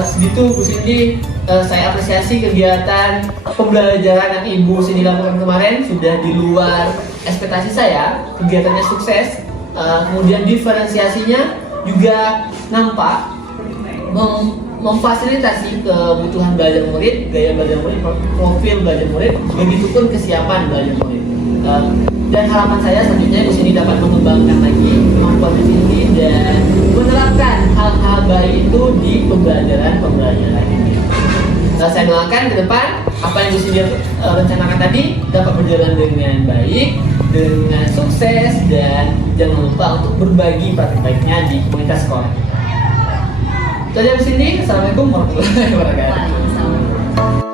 segitu Bu Cindy. Saya apresiasi kegiatan pembelajaran yang Ibu Cindy lakukan kemarin sudah di luar ekspektasi saya. Kegiatannya sukses, kemudian diferensiasinya juga nampak memfasilitasi kebutuhan belajar murid, gaya belajar murid, profil belajar murid, begitupun kesiapan belajar murid. Dan harapan saya selanjutnya Bu Cindy dapat mengembangkan lagi kemampuan Bu Cindy dan menerapkan hal-hal baik itu di pembelajaran ini. Saya doakan ke depan apa yang Bu Cindy rencanakan tadi dapat berjalan dengan baik, dengan sukses, dan jangan lupa untuk berbagi praktik baiknya di komunitas sekolah. Itu aja Bu Cindy. Assalamualaikum warahmatullahi wabarakatuh. Waalaikumsalam.